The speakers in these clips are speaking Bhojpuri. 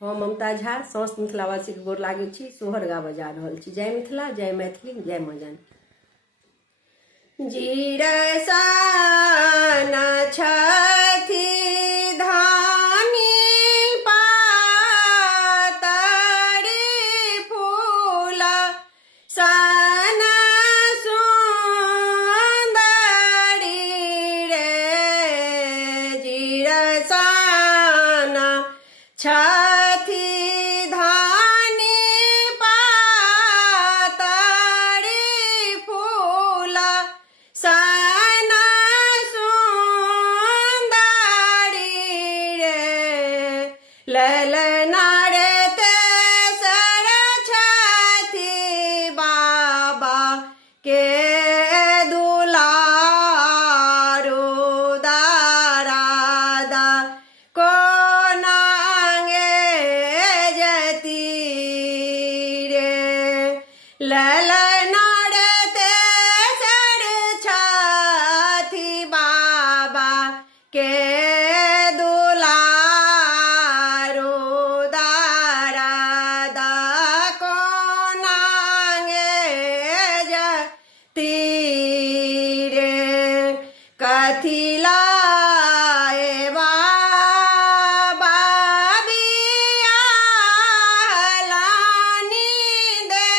हम ममता झा समस्त मिथिलावासी के गोर लागै छी। सोहर गाबऽ जा रहल छी। जय मिथिला, जय मैथिली, जय मजन। जीरसान छथि धानी पातरि फूल सन सुन्दरी रे। जीरसान छथि धानी पातरि फूल सन सुन्दरी रे। ललना रे तेसर छथि बाबा के दुलारो दारादा को ललना रे तेसर छथि बाबा के दुलारो दारादा कोनांगे जती रे। कथी लाए बाबा बियाहलानी दे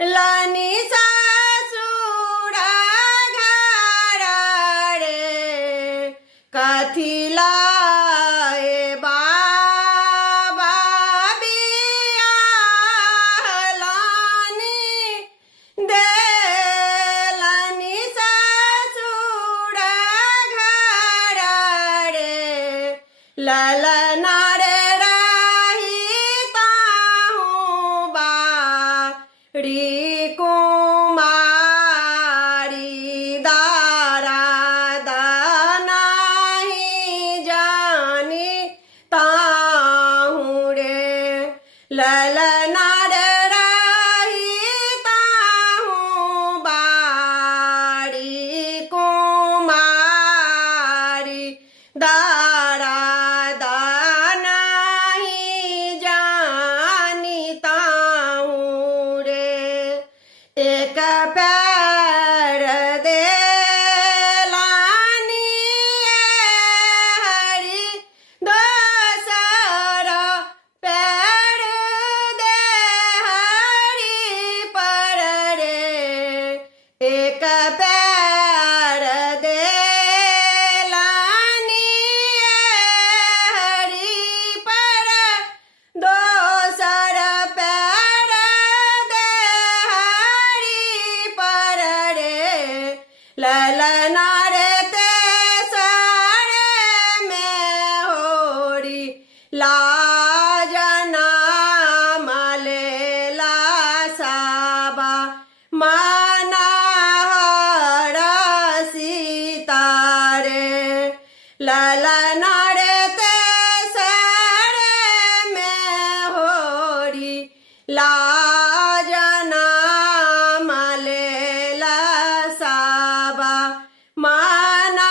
लानी ससुर घर रे। कथी लाए बाबा बियाहलानी दे लानी ससुर घर रे। ललना रे रही ताहूँ बारी कुमारी दारादा नहीं जानी ताहूँ रे। ललना रे रही ताहूँ बारी कुमारी दारादा नहीं जानी ताहूँ रे। एक पैर दे लानी हरी दोसर पैर दे हरी पर रे। एक पैर दे लानी हरी पर दोसर पैर दे हरी पर रे। ललना रे तेसर में होरी लाजना मलेला साबा मानहर सीतारे। ललना रे तेसर में होरी लाजना मलेला साबा मानहर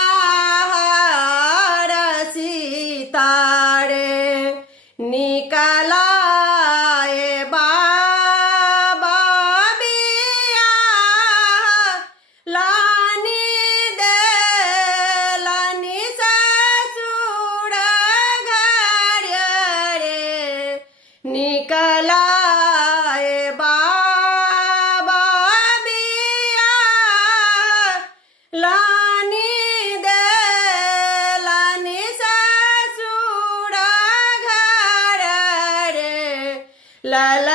सीतारे। निकलाए बाबा बियाहलानी दे लानी ससुर घर रे। निकलाए बाबा बियाहलानी दे लानी ससुर घर रे। लल